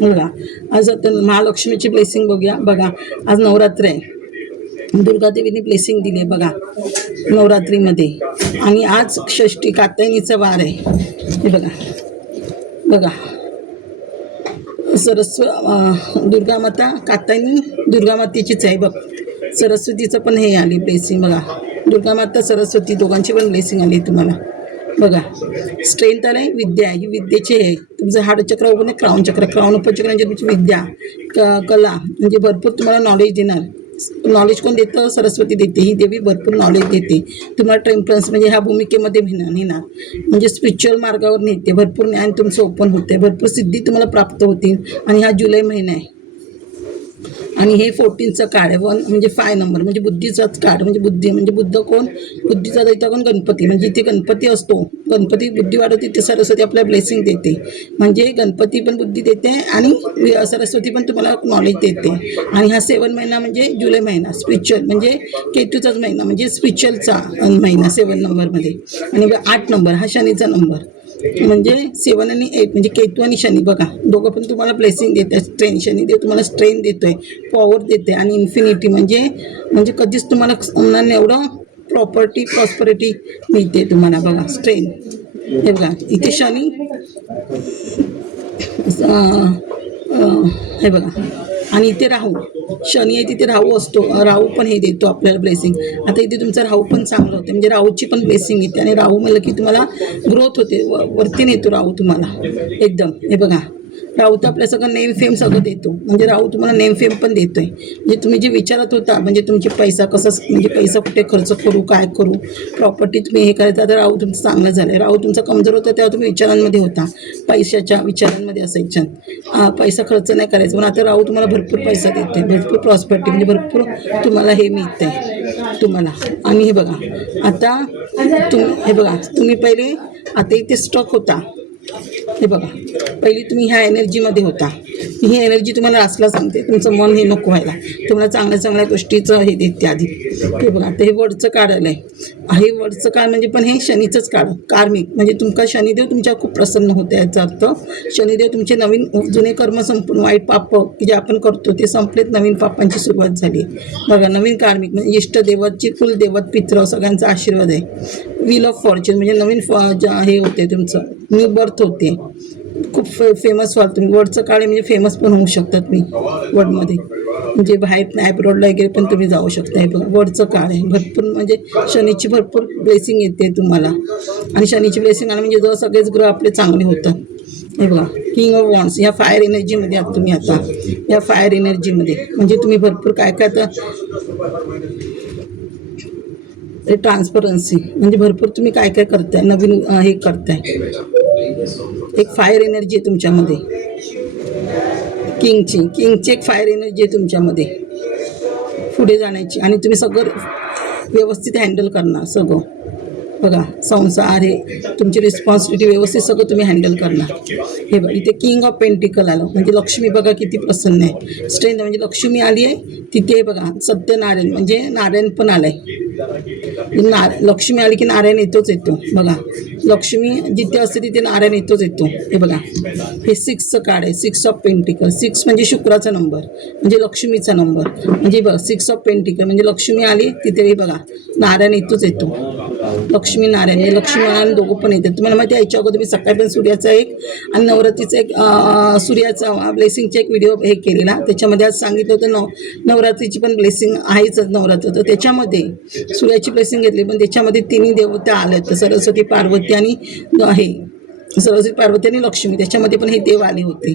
बघा आज आता महालक्ष्मीची ब्लेसिंग बघूया. बघा आज नवरात्र आहे, दुर्गा देवीने ब्लेसिंग दिली बघा नवरात्रीमध्ये. आणि आज षष्टी कात्यायनीचा वार आहे. हे बघा बघा दुर्गा माता कात्यायनी दुर्गा मातेचीच आहे बघ. सरस्वतीचं पण हे आली ब्लेसिंग बघा. दुर्गा माता सरस्वती दोघांची पण ब्लेसिंग आली तुम्हाला बघा. स्ट्रेंथ आलं आहे, विद्या आहे, ही विद्येची आहे. तुमचं हाडचक्र वगैरे क्राऊन चक्र, क्राऊन उपचक्र म्हणजे तुमची विद्या कला म्हणजे भरपूर तुम्हाला नॉलेज देणार. नॉलेज कोण देतं? सरस्वती देते. ही देवी भरपूर नॉलेज देते तुम्हाला. टेम्परन्स म्हणजे ह्या भूमिकेमध्ये नेणार म्हणजे स्पिरिच्युअल मार्गावर नेते. भरपूर ज्ञान तुमचं ओपन होते, भरपूर सिद्धी तुम्हाला प्राप्त होतील. आणि हा जुलै महिना आहे आणि हे 14चं कार्ड आहे. 1 म्हणजे 5 नंबर म्हणजे बुद्धीचाच कार्ड. म्हणजे बुद्धी म्हणजे बुद्ध कोण? बुद्धीचा दैत्य कोण? गणपती. म्हणजे इथे गणपती असतो, गणपती बुद्धी वाढवते, ते सरस्वती आपल्याला ब्लेसिंग देते. म्हणजे गणपती पण बुद्धी देते आणि सरस्वती पण तुम्हाला नॉलेज देते. आणि हा 7 महिना म्हणजे जुलै महिना स्पिरिच्युअल म्हणजे केतूचाच महिना म्हणजे स्पिरिच्युअलचा महिना 7 नंबरमध्ये. आणि 8 नंबर हा शनीचा नंबर म्हणजे 7 आणि 8 म्हणजे केतू आणि शनी बघा दोघं पण तुम्हाला ब्लेसिंग देत आहे. स्ट्रेन शनी देव तुम्हाला स्ट्रेन देतोय, पॉवर देते. आणि इन्फिनिटी म्हणजे कधीच तुम्हाला एवढं प्रॉपर्टी प्रॉस्परिटी मिळते तुम्हाला बघा. स्ट्रेन हे बघा इथे शनी हे बघा आणि इथे राहू शनी आहे, तिथे राहू असतो. राहू पण हे देतो आपल्याला ब्लेसिंग. आता इथे तुमचा राहू पण चांगलं होतं म्हणजे राहूची पण ब्लेसिंग येते. आणि राहू म्हणलं की तुम्हाला ग्रोथ होते, वरती नेतो राहू तुम्हाला एकदम. हे बघा राहू तर आपल्या सगळं नेम फेम सगळं देतो. म्हणजे राहू तुम्हाला नेम फेम पण देतोय. म्हणजे तुम्ही जे विचारत होता म्हणजे तुमची पैसा कसं म्हणजे पैसा कुठे खर्च करू, काय करू, प्रॉपर्टी तुम्ही हे करायचं, तर राहू तुमचं चांगलं झालं आहे. राहू तुमचा कमजोर होता तेव्हा तुम्ही विचारांमध्ये होता, पैशाच्या विचारांमध्ये असायच्या, पैसा खर्च नाही करायचा. पण आता राहू तुम्हाला भरपूर पैसा देते, भरपूर प्रॉस्पेरिटी म्हणजे भरपूर तुम्हाला हे मिळतं आहे तुम्हाला. आणि हे बघा आता हे बघा तुम्ही पहिले आता इथे स्टॉक होता. हे बघा पहिली तुम्ही ह्या एनर्जीमध्ये होता. ही एनर्जी तुम्हाला रासला सांगते, तुमचं मन हे नको व्हायला, तुम्हाला चांगल्या चांगल्या गोष्टीचं हे देते आधी. हे बघा आता हे वडचं कार्ड आलं आहे. हे वडचं कार्ड म्हणजे पण हे शनीचंच कार्ड कार्मिक म्हणजे तुमका शनिदेव तुमच्या खूप प्रसन्न होते. याचा अर्थ शनिदेव तुमचे नवीन जुने कर्म संपून वाईट पाप जे आपण करतो ते संपलेत, नवीन पापांची सुरुवात झाली बघा. नवीन कार्मिक म्हणजे इष्टदेवतची कुलदेवत पित्र सगळ्यांचा आशीर्वाद आहे. व्हील ऑफ फॉर्च्यून म्हणजे नवीन हे होते तुमचं न्यू बर्थ होते. खूप फेमस व्हाल तुम्ही. वडचं काळ म्हणजे फेमस पण होऊ शकतात मी वडमध्ये म्हणजे बाहेर ॲब्रॉडला वगैरे पण तुम्ही जाऊ शकता. हे बघा वडचं काळ आहे. भरपूर म्हणजे शनीची भरपूर ब्लेसिंग येते तुम्हाला. आणि शनीची ब्लेसिंग आलं म्हणजे जर सगळेच ग्रह आपले चांगले होतात. हे बघा किंग ऑफ वॉन्ड्स या फायर एनर्जीमध्ये आहात तुम्ही. आता या फायर एनर्जीमध्ये म्हणजे तुम्ही भरपूर काय काय आता ट्रान्सपरन्सी म्हणजे भरपूर तुम्ही काय काय करताय, नवीन हे करताय. एक फायर एनर्जी आहे तुमच्यामध्ये. किंगची एक फायर एनर्जी आहे तुमच्यामध्ये पुढे जाण्याची. आणि तुम्ही सगळं व्यवस्थित हँडल करणार सगळं बघा. संसार हे तुमची रिस्पॉन्सिबिलिटी व्यवस्थित सगळं तुम्ही हँडल करणार. हे बघा इथे किंग ऑफ पेंटिकल आलं म्हणजे लक्ष्मी बघा किती प्रसन्न आहे. स्ट्रेंथ म्हणजे लक्ष्मी आली आहे तिथे. बघा सत्यनारायण म्हणजे नारायण पण आलं आहे. लक्ष्मी आली की नारायण येतो बघा. लक्ष्मी जिथे असते तिथे नारायण येतो. हे बघा हे 6चं कार्ड आहे. 6 ऑफ पेंटिकल. 6 म्हणजे शुक्राचा नंबर म्हणजे लक्ष्मीचा नंबर म्हणजे बघा 6 ऑफ पेंटिकल म्हणजे लक्ष्मी आली तिथे बघा नारायण येतो. लक्ष्मी नारायण म्हणजे लक्ष्मी नारायण दोघं पण येतात. तुम्हाला माहिती आहे याच्या अगोदर मी सकाळी पण सूर्याचा एक आणि नवरात्रीचा एक सूर्याचा ब्लेसिंगचा एक व्हिडिओ हे केलेला. त्याच्यामध्ये आज सांगितलं होतं नवरात्रीची पण ब्लेसिंग आहेच नवरात्र. तर त्याच्यामध्ये सूर्याची ब्लेसिंग घेतली पण त्याच्यामध्ये 3 देवता आले होते, सरस्वती पार्वती आणि हे सरस्वती पार्वती आणि लक्ष्मी. त्याच्यामध्ये पण हे देव आले होते.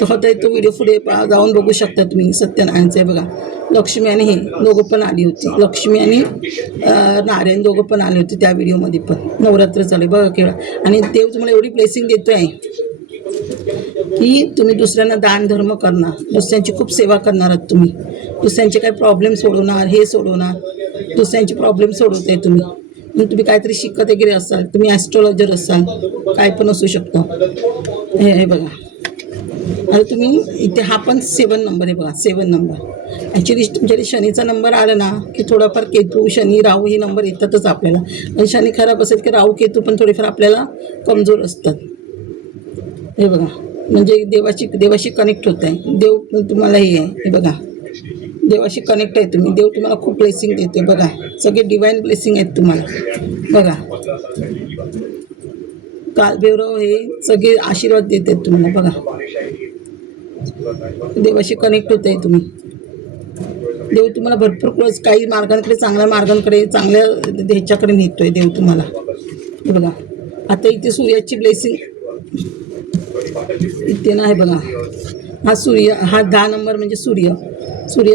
तर होता तो व्हिडिओ पुढे जाऊन बघू शकता तुम्ही. सत्यनारायणचं आहे बघा. लक्ष्मी आणि हे दोघं पण आली होती. लक्ष्मी आणि नारायण दोघं पण आले होते त्या व्हिडिओमध्ये पण. नवरात्र चालू आहे बघा केवढा. आणि देव तुम्हाला एवढी ब्लेसिंग देतो आहे की तुम्ही दुसऱ्यांना दान धर्म करणार, दुसऱ्यांची खूप सेवा करणार आहात तुम्ही. दुसऱ्यांचे काही प्रॉब्लेम सोडवणार, हे सोडवणार, दुसऱ्यांचे प्रॉब्लेम सोडवत आहे तुम्ही. तुम्ही काहीतरी शिकत वगैरे असाल, तुम्ही ॲस्ट्रॉलॉजर असाल, काय पण असू शकतं. हे बघा आता तुम्ही इथे हा पण 7 नंबर आहे बघा. 7 नंबर ॲक्च्युली तुमच्याकडे शनीचा नंबर आला ना की थोडाफार केतू शनी राहू हे नंबर येतातच आपल्याला. पण शनी खराब असेल की राहू केतू पण थोडेफार आपल्याला कमजोर असतात. हे बघा म्हणजे देवाशी कनेक्ट होत आहे. देव तुम्हाला हे आहे, हे बघा, देवाशी कनेक्ट आहे तुम्ही. देव तुम्हाला खूप ब्लेसिंग देते बघा. सगळे डिवाइन ब्लेसिंग आहेत तुम्हाला बघा. कालभैरव हे सगळे आशीर्वाद देत आहेत तुम्हाला बघा. देवाशी कनेक्ट होत आहे तुम्ही. देव तुम्हाला भरपूर काही मार्गांकडे, चांगल्या मार्गांकडे, चांगल्या ह्याच्याकडे नेतोय देव तुम्हाला. हे बघा, आता इथे सूर्याची ब्लेसिंग इथे ना आहे बघा. हा सूर्य, हा 10 नंबर म्हणजे सूर्य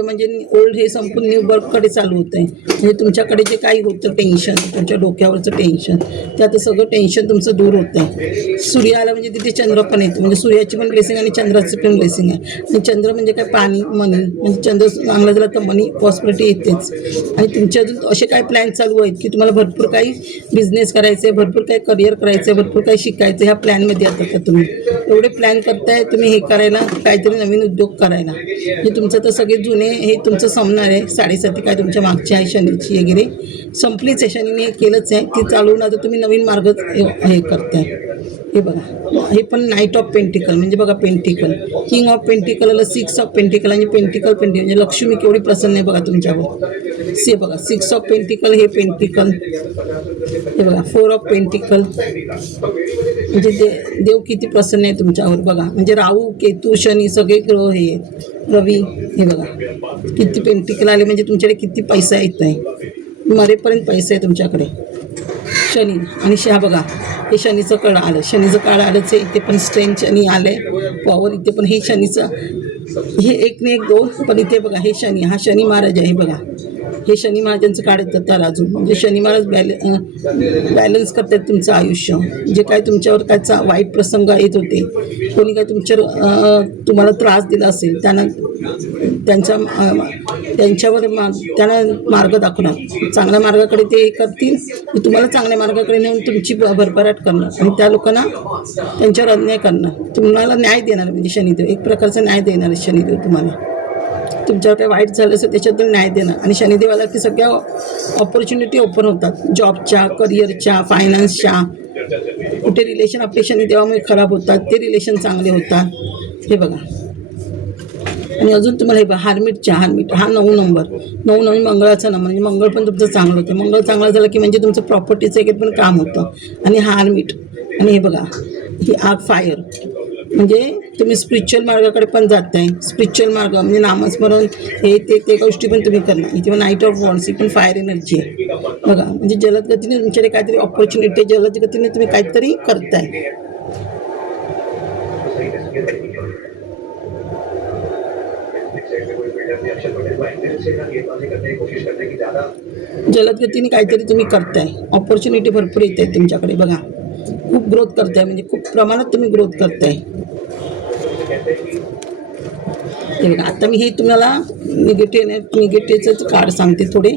म्हणजे ओल्ड हे संपूर्ण न्यू बर्थकडे चालू होतं आहे. म्हणजे तुमच्याकडे जे काही होतं टेन्शन, तुमच्या डोक्यावरचं टेन्शन, ते आता सगळं टेन्शन तुमचं दूर होतं आहे. सूर्य आला म्हणजे तिथे चंद्र पण येतो. म्हणजे सूर्याची पण ब्लेसिंग आणि चंद्राची पण ब्लेसिंग आहे. आणि चंद्र म्हणजे काय, पाणी, मनी. म्हणजे चंद्र चांगला झाला तर मनी प्रॉस्पेरिटी येतेच. आणि तुमचे अजून असे काही प्लॅन चालू आहेत की तुम्हाला भरपूर काही बिझनेस करायचे, भरपूर काही करिअर करायचं, भरपूर काही शिकायचं. ह्या प्लॅनमध्ये आता तुम्ही एवढे प्लॅन करताय तुम्ही हे करायला, काहीतरी नवीन उद्योग करायला. म्हणजे तुमचं तर सगळे जुने हे तुमचं संपणार आहे. 7.5 काय तुमच्या मागची आहे शनीची वगैरे संपलीच आहे. शनीने हे केलंच आहे, ती चालवून आता तुम्ही नवीन मार्ग हे करताय. हे बघा, हे पण नाईट ऑफ पेंटिकल म्हणजे बघा, pentacle king of pentacle, 6 of pentacle आणि पेंटिकल म्हणजे लक्ष्मी केवढी प्रसन्न आहे बघा तुमच्यावर. से बघा, 6 ऑफ पेंटिकल हे पेंटिकल. हे बघा, 4 ऑफ पेंटिकल म्हणजे देव किती प्रसन्न आहे तुमच्यावर बघा. म्हणजे राहू, केतू, शनी सगळे ग्रह हे आहेत, रवी. हे बघा किती पेंटिकल आले. म्हणजे तुमच्याकडे किती पैसा येत आहे, मरेपर्यंत पैसा आहे तुमच्याकडे. शनी आणि हा बघा, हे शनीचं कळ आलं. शनीचं काळ आलंच आहे. इथे पण स्ट्रेंथ शनी आलं आहे, पॉवर. इथे पण हे शनीचं, हे एक नाही एक दोन, पण इथे बघा हे शनी, हा शनी महाराज आहे बघा. हे शनी महाराजांचं काढ येतात त्या राजू. म्हणजे शनी महाराज बॅलन्स करतात तुमचं आयुष्य. जे काय तुमच्यावर काय वाईट प्रसंग येत होते, कोणी काय तुम्हाला त्रास दिला असेल, त्यांना त्यांच्यावर त्यांना मार्ग दाखवणार. चांगल्या मार्गाकडे ते करतील, तुम्हाला चांगल्या मार्गाकडे नेऊन तुमची भरभराट करणार आणि त्या लोकांना त्यांच्यावर अन्याय करणार. तुम्हाला न्याय देणार. म्हणजे शनिदेव एक प्रकारचा न्याय देणार आहे. शनिदेव तुम्हाला तुमच्यावर काही वाईट झालं असेल त्याच्याबद्दल न्याय देणार. आणि शनिदेवाला की सगळ्या ऑपॉर्च्युनिटी ओपन होतात, जॉबच्या, करिअरच्या, फायनान्सच्या. कुठे रिलेशन आपले शनिदेवामुळे खराब होतात, ते रिलेशन चांगले होतात. हे बघा. आणि अजून तुम्हाला हे बघा, हार्मिट हा 9 नंबर, 9 मंगळाचा नंबर. म्हणजे मंगळ पण तुमचं चांगलं होतं. मंगळ चांगलं झालं की म्हणजे तुमचं प्रॉपर्टीचं एक पण काम होतं. आणि हार्मिट आणि हे बघा, ही आग, फायर. म्हणजे तुम्ही स्पिरिच्युअल मार्गाकडे पण जात आहे. स्पिरिच्युअल मार्ग म्हणजे नामस्मरण, हे ते गोष्टी पण तुम्ही करणार. इथे नाईट ऑफ वॉन्ड्स, ही पण फायर एनर्जी आहे बघा. म्हणजे जलद गतीने तुमच्याकडे काहीतरी ऑपॉर्च्युनिटी, जलद गतीने तुम्ही काहीतरी करताय. जलद गतीने काहीतरी तुम्ही करताय. ऑपॉर्च्युनिटी भरपूर येत आहे तुमच्याकडे बघा. खूप ग्रोथ करताय, म्हणजे खूप प्रमाणात तुम्ही ग्रोथ करताय. हे बघा, आता मी हे तुम्हाला निगेटिव्हचं कार्ड सांगते थोडे.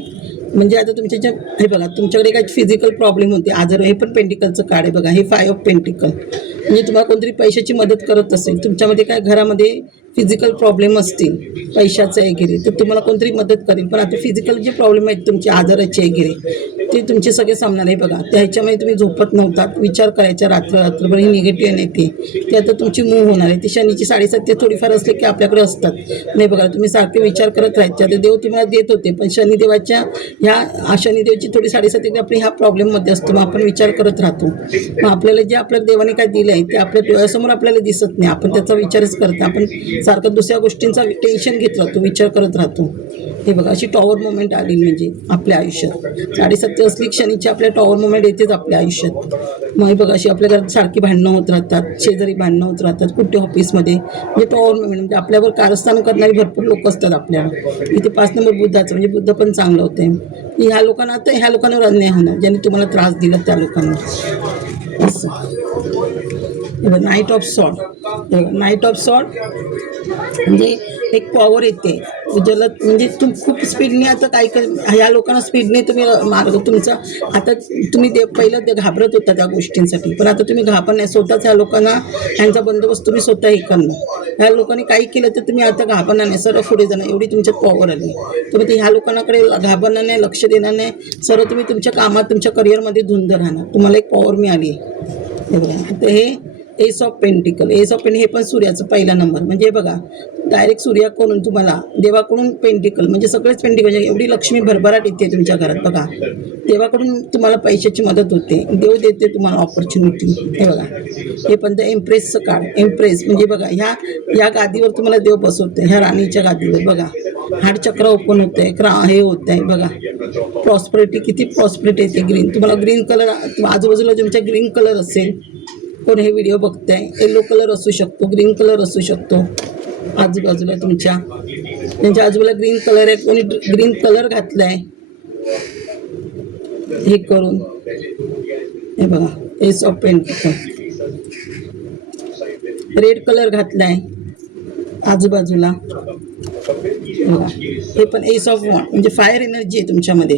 म्हणजे आता तुमच्या हे बघा, तुमच्याकडे काही फिजिकल प्रॉब्लेम होते, आजार. हे पण पेंटिकलचं कार्ड आहे बघा. हे 5 ऑफ पेंटिकल. म्हणजे तुम्हाला कोणतरी पैशाची मदत करत असेल, तुमच्यामध्ये काय घरामध्ये फिजिकल प्रॉब्लेम असतील पैशाचे वगैरे, तर तुम्हाला कोणतरी मदत करेल. पण आता फिजिकल जे प्रॉब्लेम आहेत तुमचे आजाराचे वगैरे, ते तुमचे सगळे सामणार आहे बघा. त्याच्यामध्ये तुम्ही झोपत नव्हतात, विचार करायचा रात्रभर, ही निगेटिव्ह येते, ते आता तुमची मूव होणार आहे. ती शनीची 7.5 थोडीफार असले की आपल्याकडे असतात. नाही बघा, तुम्ही सारखे विचार करत राहायचे. आता देव तुम्हाला देत होते, पण शनिदेवाच्या शनिदेवची थोडी 7.5 आपली ह्या प्रॉब्लेममध्ये असतो. मग आपण विचार करत राहतो. मग आपल्याला जे आपल्या देवाने काय दिलं आहे ते आपल्या डोळ्यासमोर आपल्याला दिसत नाही. आपण त्याचा विचारच करतो. आपण सारखं दुसऱ्या गोष्टींचा टेन्शन घेत राहतो, विचार करत राहतो. हे बघा, अशी टॉवर मुवमेंट आली म्हणजे आपल्या आयुष्यात. 7.5 असली शनीची आपल्या टॉवर मुवमेंट येतेच आपल्या आयुष्यात. मग बघा, अशी आपल्या घरात सारखी भांडणं होत राहतात, शेजारी भांडणं होत राहतात, कुठे ऑफिसमध्ये. म्हणजे टॉवर मुवमेंट म्हणजे आपल्यावर कारस्थान करणारी भरपूर लोक असतात आपल्याला. इथे 5 नंबर बुद्धाचं, म्हणजे बुद्ध पण चांगलं होते. ह्या लोकांना आता ह्या लोकांवर अन्याय होणार, ज्यांनी तुम्हाला त्रास दिला त्या लोकांवर. असं night of sword. Night of sword म्हणजे एक पॉवर येते जलद. म्हणजे खूप स्पीडने आता काय ह्या लोकांना स्पीडने तुम्ही मार्ग तुमचा. आता तुम्ही पहिलं ते घाबरत होता त्या गोष्टींसाठी, पण आता तुम्ही घाबर नाही. स्वतःच ह्या लोकांना ह्यांचा बंदोबस्त तुम्ही स्वतः हे करणार. ह्या लोकांनी काही केलं तर तुम्ही आता घाबरणार नाही, सर्व पुढे जाणार. एवढी तुमच्यात पॉवर आली. तुम्ही ते ह्या लोकांकडे घाबरणार नाही, लक्ष देणार नाही. सर्व तुम्ही तुमच्या कामात, तुमच्या करिअरमध्ये धुंद राहणार. तुम्हाला एक पॉवर मिळाली. हे बघा, तर हे S of pentacle. S of pentacle हे पण सूर्याचं पहिला नंबर. म्हणजे बघा डायरेक्ट सूर्याकडून तुम्हाला देवाकडून पेंटिकल म्हणजे सगळेच पेंटिकल म्हणजे एवढी लक्ष्मी भरभराट येते तुमच्या घरात. बघा देवाकडून तुम्हाला पैशाची मदत होते, देव देते तुम्हाला ऑपॉर्च्युनिटी. हे बघा हे पण द एम्प्रेसचं कार्ड. एम्प्रेस म्हणजे बघा ह्या गादीवर तुम्हाला देव बसवते, ह्या राणीच्या गादीवर. बघा हार्ट चक्र ओपन होतं आहे, हे होतं आहे. बघा प्रॉस्परिटी, किती प्रॉस्परिटी येते. ग्रीन तुम्हाला ग्रीन कलर आजूबाजूला तुमच्या ग्रीन कलर असेल, कोण हे व्हिडिओ बघताय, येलो कलर असू शकतो, ग्रीन कलर असू शकतो. आजूबाजूला त्यांच्या आजूबाजूला ग्रीन कलर आहे, कोणी ग्रीन कलर घातलाय हे करून. हे बघा S of pentacle. Red colour घातलाय आजूबाजूला. बघा हे पण एस ऑफ वॉन्ड म्हणजे फायर एनर्जी आहे तुमच्यामध्ये.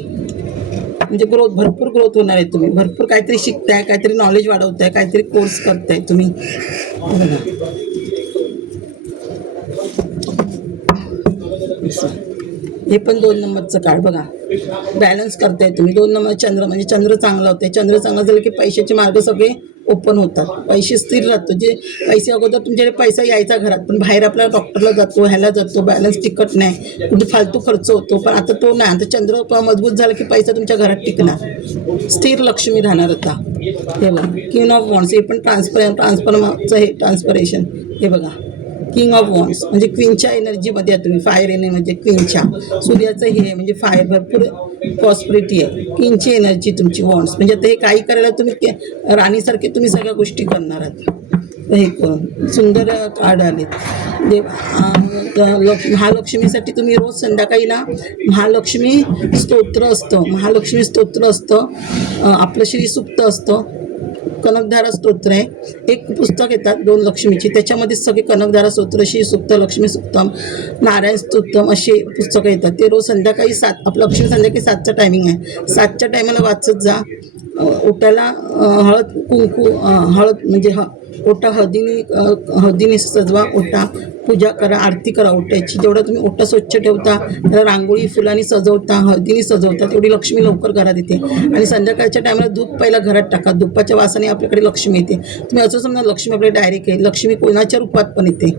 म्हणजे ग्रोथ, भरपूर ग्रोथ होणार आहे. तुम्ही भरपूर काहीतरी शिकताय, काहीतरी नॉलेज वाढवताय, काहीतरी कोर्स करताय तुम्ही. बघा हे पण 2 नंबरचं कार्ड. बघा बॅलन्स करताय तुम्ही. 2 नंबर चंद्र म्हणजे चंद्र चांगला होतं. चंद्र चांगला झालं की पैशाचे मार्ग सगळे ओपन होतात, पैसे स्थिर राहतो. जे पैसे अगोदर तुमच्याकडे पैसा यायचा घरात, पण बाहेर आपला डॉक्टरला जातो, ह्याला जातो, बॅलन्स टिकत नाही, कुठे फालतू खर्च होतो. पण आता तो नाही. आता चंद्र मजबूत झाला की पैसा तुमच्या घरात टिकणार, स्थिर लक्ष्मी राहणार. आता हे बघा किंग ऑफ वॉन्ड्स. हे पण ट्रान्सफरचं हे ट्रान्सफरेशन. हे बघा किंग ऑफ वॉन्ड्स म्हणजे क्वीनच्या एनर्जीमध्ये आहे तुम्ही. फायर एनर्जी म्हणजे क्वीनच्या, सूर्याचं हे आहे म्हणजे फायर, भरपूर प्रॉस्परिटी आहे. क्वीनची एनर्जी तुमची वॉन्ड्स म्हणजे आता हे काही करायला तुम्ही राणीसारखे तुम्ही सगळ्या गोष्टी करणार आहात. हे करून सुंदर कार्ड आले. महालक्ष्मीसाठी तुम्ही रोज संध्याकाळी ना महालक्ष्मी स्तोत्र असतं, आपलं श्री सूक्त असतं, कनकधारा स्तोत्र आहे. एक पुस्तक येतात 2 लक्ष्मीची, त्याच्यामध्ये सगळे कनकधारा स्तोत्र, श्री सूक्त, लक्ष्मी सूक्तम, नारायण स्तोत्रम असे पुस्तकं येतात. ते रोज संध्याकाळी 7, आपलं लक्ष्मी संध्याकाळी 7चं टायमिंग आहे. 7च्या टायमाला वाचत जा. ओट्याला हळद म्हणजे ओटा हळदीने सजवा. ओटा पूजा करा, आरती करा ओट्याची. जेवढा तुम्ही ओटा स्वच्छ ठेवता, त्याला रांगोळी फुलांनी सजवता, हळदीने सजवता, तेवढी लक्ष्मी लवकर घरात येते. आणि संध्याकाळच्या टायमाला दूध पहिला घरात टाका. दुपाच्या वासाने आपल्याकडे लक्ष्मी येते. तुम्ही असं समजा लक्ष्मी आपल्या डायरेक्ट आहे. लक्ष्मी कोणाच्या रूपात पण येते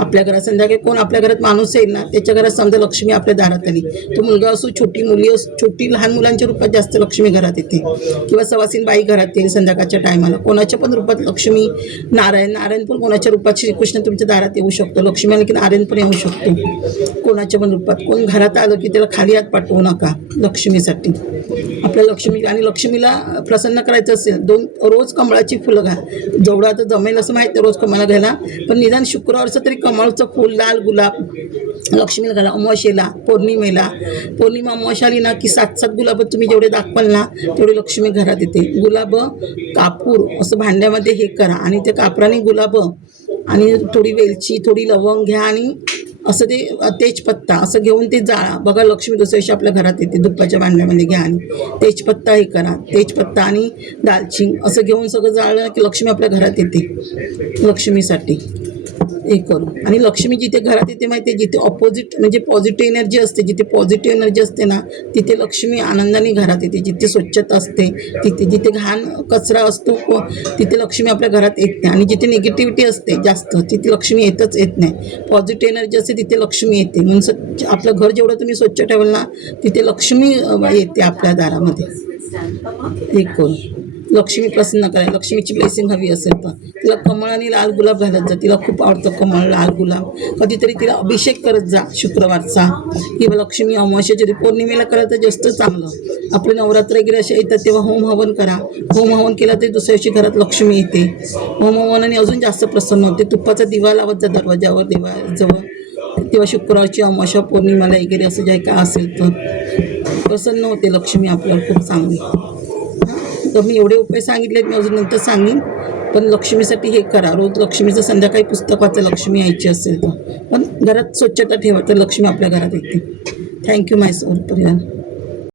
आपल्या घरात. संध्याकाळी कोण आपल्या घरात माणूस येईल ना, त्याच्या घरात समजा लक्ष्मी आपल्या दारात आली. तो मुलगा असो, छोटी मुली असो, छोटी लहान मुलांच्या रूपात जास्त लक्ष्मी घरात येते. किंवा सवासीन बाई घरात येईल संध्याकाळच्या टायमाला. कोणाच्या पण रूपात लक्ष्मी, नारायण पण कोणाच्या रूपात श्रीकृष्ण तुमच्या दारात येऊ शकतो. लक्ष्मी आली की नारायण पण येऊ शकतो कोणाच्या पण रूपात. कोण घरात आलं की त्याला खाली हात पाठवू नका लक्ष्मीसाठी. आपल्या लक्ष्मीला प्रसन्न करायचं असेल 2 रोज कमळाची फुलं घ्या. जेवढं आता जमेल असं माहिती रोज कमळा घ्यायला, पण निदान शुक्रवारचं तरी कमळचं फूल, लाल गुलाब लक्ष्मीला घाला. अमावस्येला, पौर्णिमा अमावस्या आली ना की 7 गुलाब तुम्ही जेवढे दाखवाल ना तेवढी लक्ष्मी घरात येते. गुलाब, कापूर असं भांड्यामध्ये हे करा आणि त्या कापराने गुलाब आणि थोडी वेलची, थोडी लवंग घ्या आणि असं ते तेजपत्ता असं घेऊन ते जाळा. बघा लक्ष्मी दुसऱ्या दिवशी आपल्या घरात येते. दुपाच्या भांड्यामध्ये घ्या आणि तेजपत्ता हे करा. तेजपत्ता आणि दालचिनी असं घेऊन सगळं जाळलं की लक्ष्मी आपल्या घरात येते लक्ष्मीसाठी. हे करू. आणि लक्ष्मी जिथे घरात येते माहिती आहे, जिथे ऑपोजिट म्हणजे पॉझिटिव्ह एनर्जी असते, जिथे पॉझिटिव्ह एनर्जी असते ना तिथे लक्ष्मी आनंदाने घरात येते. जिथे स्वच्छता असते, जिथे घाण कचरा असतो तिथे लक्ष्मी आपल्या घरात येत नाही. आणि जिथे निगेटिव्हिटी असते जास्त तिथे लक्ष्मी येत नाही. पॉझिटिव्ह एनर्जी असते तिथे लक्ष्मी येते. म्हणून आपलं घर जेवढं तुम्ही स्वच्छ ठेवाल ना तिथे लक्ष्मी येते आपल्या दारामध्ये. हे करू. लक्ष्मी प्रसन्न करायला लक्ष्मीची ब्लेसिंग हवी असेल तर तिला कमळ आणि लाल गुलाब घालत जा. तिला खूप आवडतं कमळ, लाल गुलाब. कधीतरी तिला अभिषेक करत जा शुक्रवारचा किंवा लक्ष्मी अमावस्येच्या पौर्णिमेला करायला तर जास्त चांगलं. आपले नवरात्र वगैरे असे येतात तेव्हा होम हवन करा. होम हवन केला तरी दुसऱ्या दिवशी घरात लक्ष्मी येते. होम हवनाने अजून जास्त प्रसन्न होते. तुपाचा दिवा लावत जा दरवाजावर देवाजवळ. तेव्हा शुक्रवारची अमावस्या पौर्णिमेला वगैरे असं जे काय असेल तर प्रसन्न होते लक्ष्मी आपल्याला खूप चांगली. तर मी एवढे उपाय सांगितले, मी अजून नंतर सांगेन. पण लक्ष्मीसाठी हे करा. रोज लक्ष्मीचं संध्याकाळी पुस्तक वाचा लक्ष्मी यायची असेल तर. पण घरात स्वच्छता ठेवा तर लक्ष्मी आपल्या घरात येते. थँक्यू माय सर परिवार.